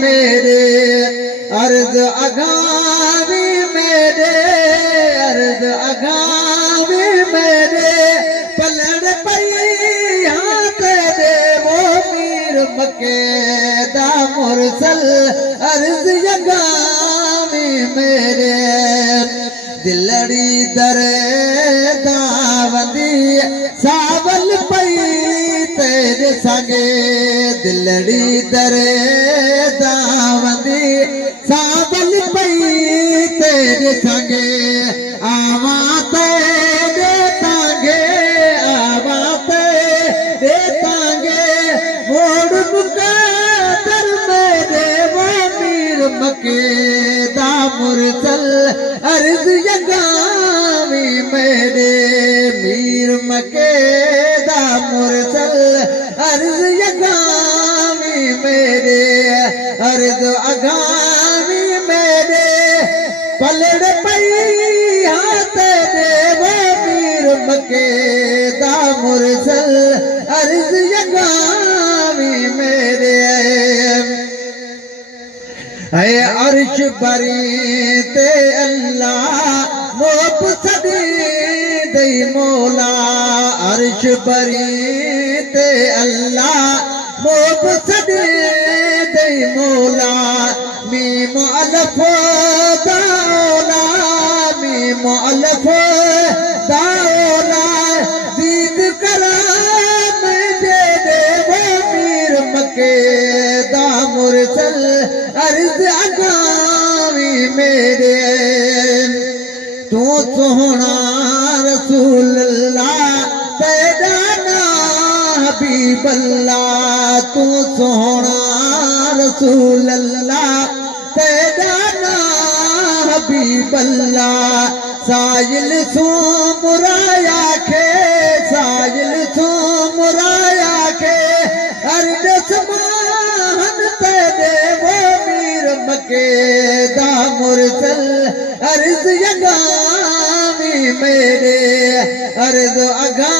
मेरे अर्ज अगावी मेरे अर्ज अगावी मेरे पलड़ पई हाथ दे वो मीर मके दा मुरसल अर्ज अगावी मेरे दिलड़ी दरे दावंदी सावल पई तेरे संगे दिलड़ी दरे दावंदी सावल पई तेरे संगे आवा तेरे तांगे आवा तेरे तांगे मोड़ मुकद्दर मेरे वो मीर मके दा मुरसल अर्ज यगावी मेरे मीर मके दा मुरसल अर्ज यगावी मेरे अर्ज अगावी मेरे पलड़ पई हाथ दे वो मीर मके दा मुरसल अर्ज यगावी मेरे ऐ अर्श बरी ते अल्लाह मोप सदी दई मौला अर्श बरी ते अल्लाह मोप सदी दई मौला मीम अलफ दाओला मीम अलफ दाओला दीद कराम दे दे वो मीर मके दा मुरसल अर्ज अगावी मेरे तू सोहना रसूल अल्लाह तेरा नाम हबीब अल्लाह तू सोहना रसूल अल्लाह तेरा नाम हबीब अल्लाह साजिल सो मुराया खे साजिल सो मुराया खे अर्ज समाहन तेरे वो मीर मके दा मुरसल अर्ज यगावी मेरे अर्ज अगा